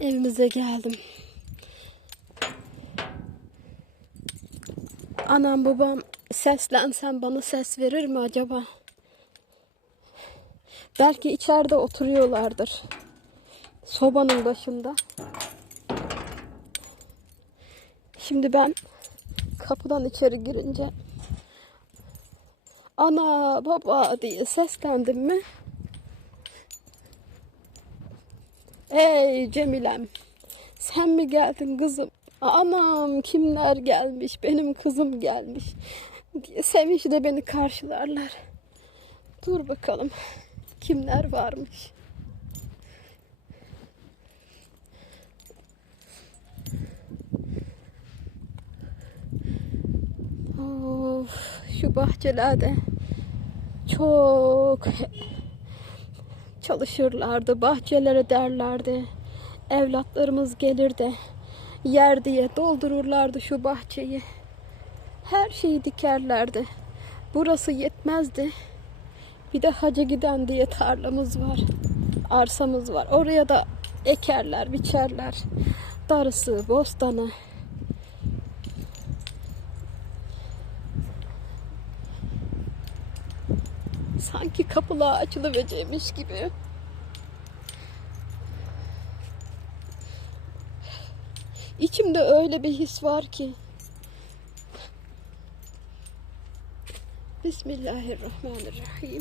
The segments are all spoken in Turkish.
Evimize geldim. Anam babam seslensem bana ses verir mi acaba? Belki içeride oturuyorlardır. Sobanın başında. Şimdi ben kapıdan içeri girince ana baba diye seslendim mi? Ey Cemilem sen mi geldin kızım? Anam kimler gelmiş benim kızım gelmiş diye sevinçle beni karşılarlar. Dur bakalım kimler varmış. Of şu bahçelerde çok çalışırlardı, bahçelere derlerdi. Evlatlarımız gelir de yer diye doldururlardı şu bahçeyi. Her şeyi dikerlerdi. Burası yetmezdi. Bir de hacı giden diye tarlamız var. Arsamız var. Oraya da ekerler, biçerler. Darısı, bostanı. Sanki kapılar açılıvereceğimiş gibi. İçimde öyle bir his var ki. Bismillahirrahmanirrahim.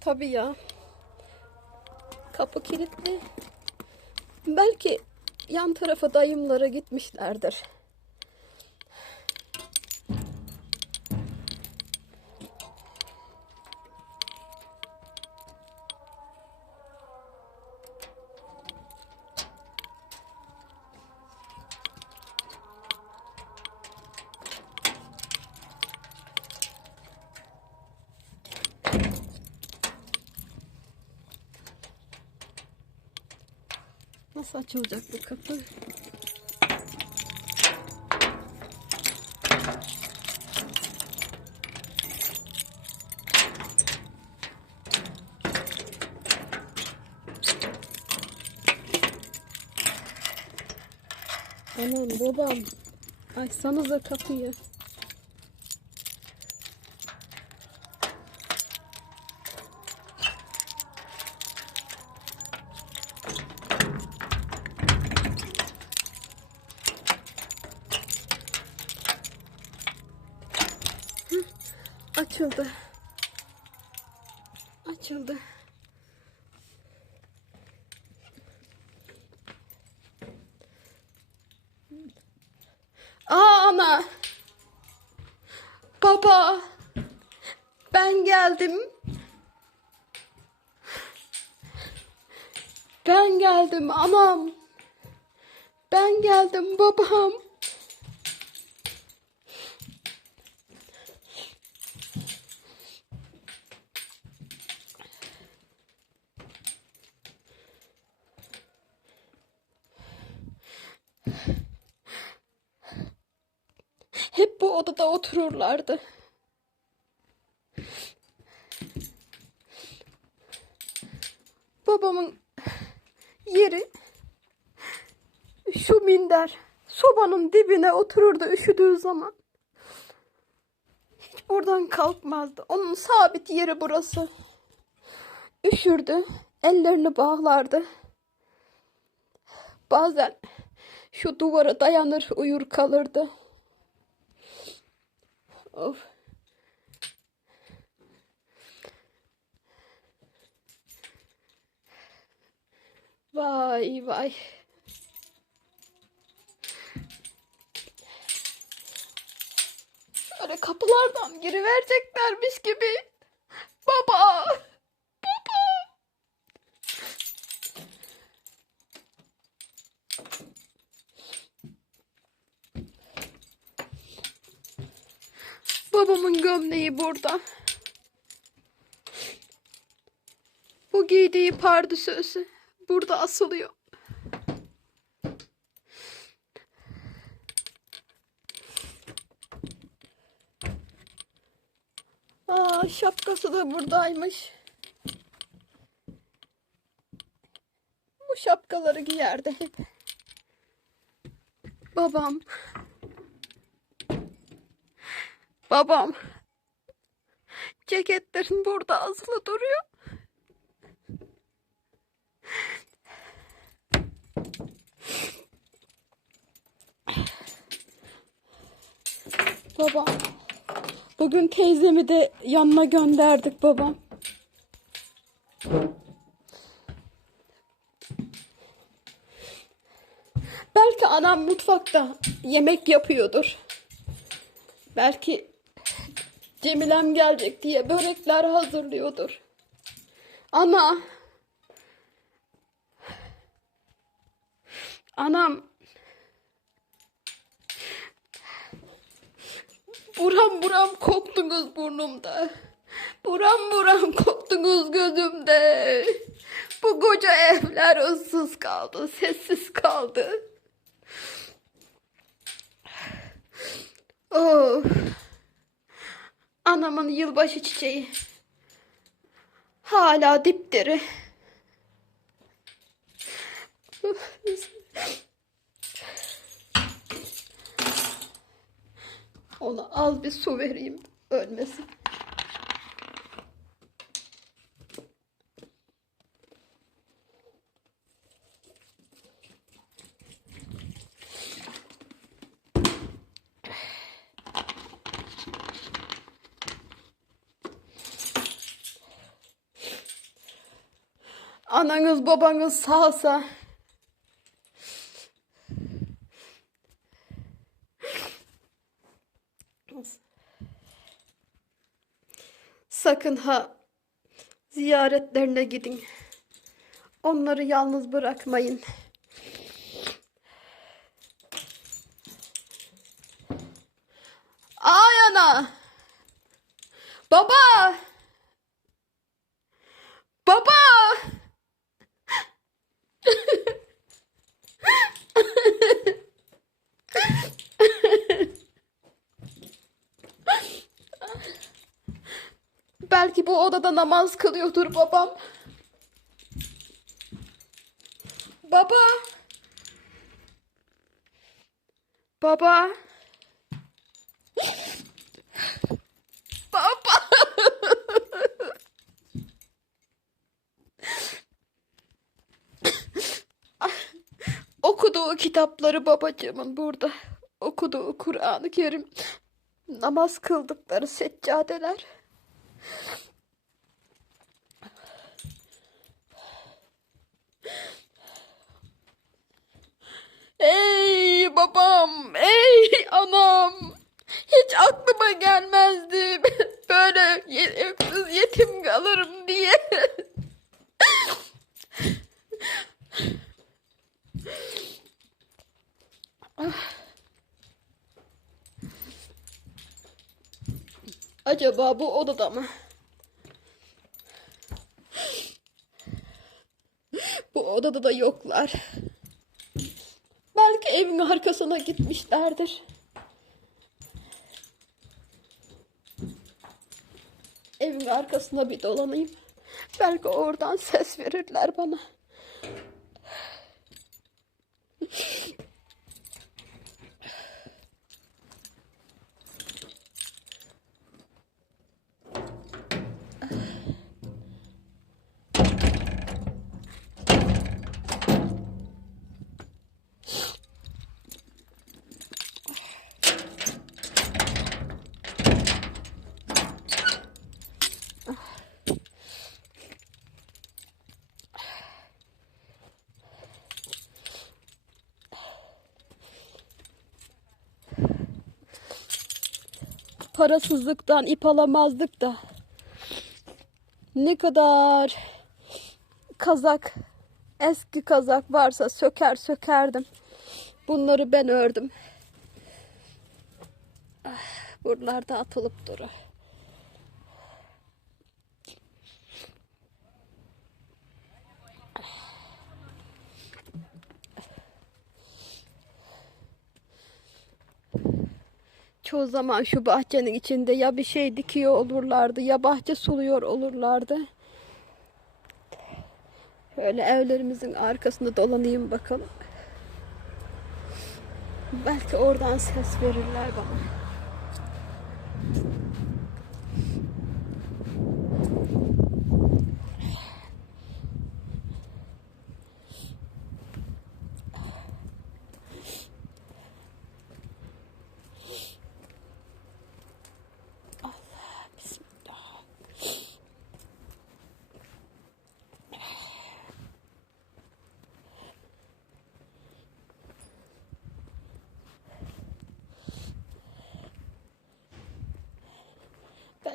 Tabii ya. Kapı kilitli. Belki yan tarafa dayımlara gitmişlerdir. Nasıl açılacak bu kapı? Anam babam açsanıza kapıyı. Açıldı. Açıldı. Aa ana. Baba. Ben geldim. Ben geldim anam. Ben geldim babam. Hep bu odada otururlardı. Babamın yeri şu minder sobanın dibine otururdu üşüdüğü zaman. Hiç buradan kalkmazdı. Onun sabit yeri burası. Üşürdü. Ellerini bağlardı. Bazen şu duvara dayanır uyur kalırdı. Of. Vay vay. Şöyle kapılardan girivereceklermiş gibi. Baba. Babamın gömleği burada. Bu giydiği pardösüsü burada asılıyor. Aa, şapkası da buradaymış. Bu şapkaları giyerdi hep. Babam Babam. Ceketlerin burada asılı duruyor. Babam. Bugün teyzemi de yanına gönderdik babam. Belki anam mutfakta yemek yapıyordur. Belki Cemilem gelecek diye börekler hazırlıyordur. Ana. Anam. Buram buram koktunuz burnumda. Buram buram koktunuz gözümde. Bu koca evler ıssız kaldı, sessiz kaldı. Of. Anamın yılbaşı çiçeği. Hala dipdiri. Ona az bir su vereyim ölmesin. Ananız babanız sağsa sakın ha ziyaretlerine gidin. Onları yalnız bırakmayın. Ay ana. Baba. Belki bu odada namaz kılıyordur babam. Baba. Baba. Baba. Okuduğu kitapları babacığımın burada. Okuduğu Kur'an-ı Kerim. Namaz kıldıkları seccadeler. Ey babam, ey anam. Hiç aklıma gelmezdi böyle ye- öksüz yetim kalırım diye. Acaba bu odada mı? Bu odada da yoklar. Belki evin arkasına gitmişlerdir. Evin arkasına bir dolanayım. Belki oradan ses verirler bana. Parasızlıktan ip alamazdık da. Ne kadar kazak, eski kazak varsa söker sökerdim. Bunları ben ördüm. Ah, Buralarda atılıp duru. Çoğu zaman şu bahçenin içinde ya bir şey dikiyor olurlardı ya bahçe suluyor olurlardı. Öyle evlerimizin arkasında dolanayım bakalım. Belki oradan ses verirler bana.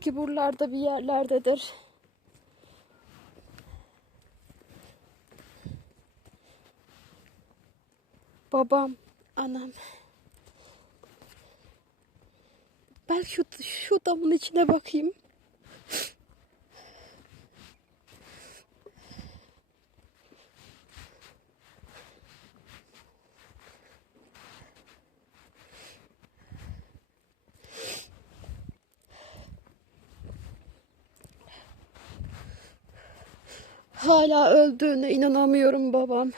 Belki buralarda bir yerlerdedir. Babam, anam. Ben şu şu damın içine bakayım. Hala öldüğüne inanamıyorum babam.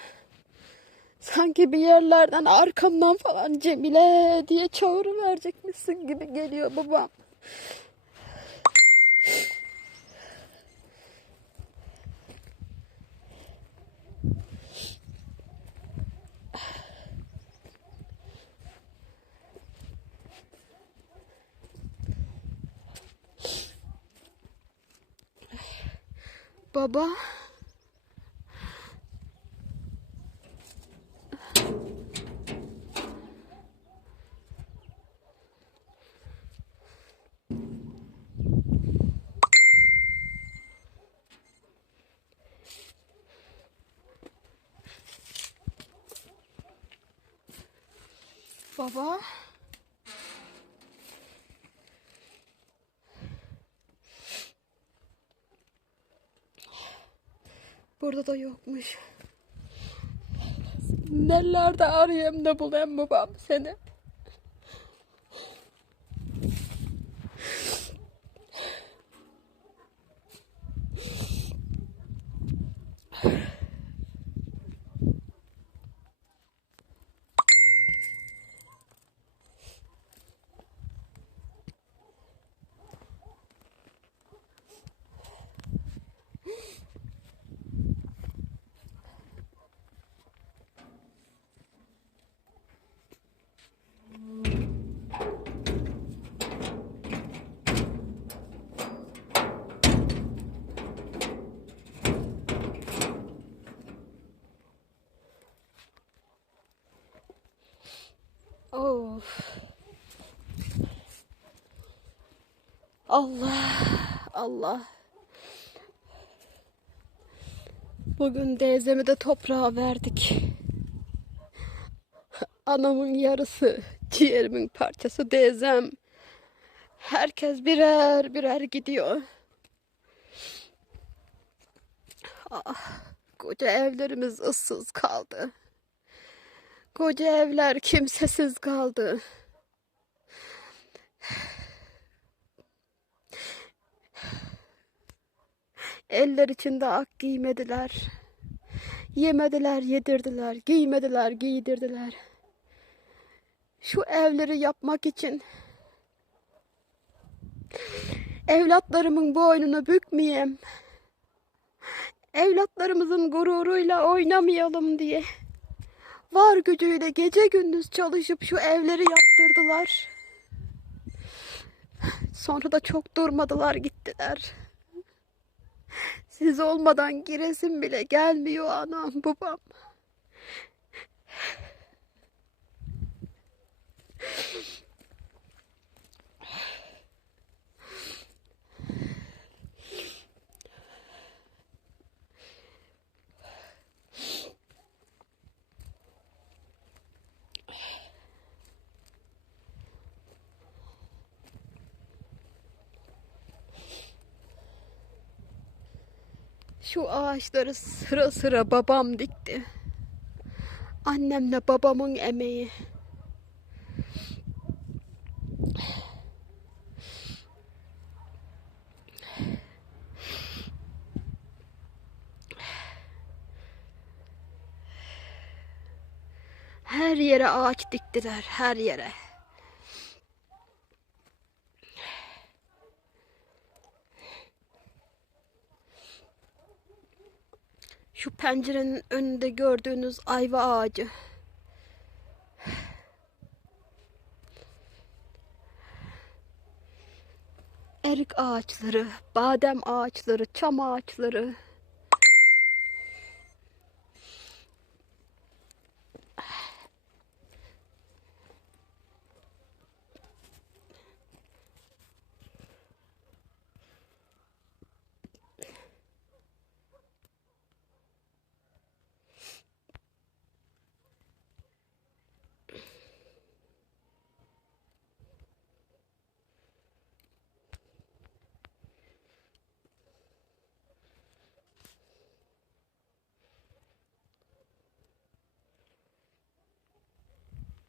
Sanki bir yerlerden arkamdan falan Cemile diye çağrı verecekmişsin gibi geliyor babam. Baba. Baba. Burada da yokmuş. Nelerde arıyorum da bulayım babam seni. Of. Allah, Allah. Bugün teyzemi de toprağa verdik. Anamın yarısı, ciğerimin parçası teyzem. Herkes birer birer gidiyor. Ah, koca evlerimiz ıssız kaldı. Koca evler kimsesiz kaldı. Eller içinde ak giymediler. Yemediler, yedirdiler. Giymediler, giydirdiler. Şu evleri yapmak için evlatlarımın boynunu bükmeyeyim. Evlatlarımızın gururuyla oynamayalım diye var gücüyle gece gündüz çalışıp şu evleri yaptırdılar. Sonra da çok durmadılar gittiler. Siz olmadan giresim bile gelmiyor anam babam. Şu ağaçları sıra sıra babam dikti. Annemle babamın emeği. Her yere ağaç diktiler, her yere. Şu pencerenin önünde gördüğünüz ayva ağacı. Erik ağaçları, badem ağaçları, çam ağaçları.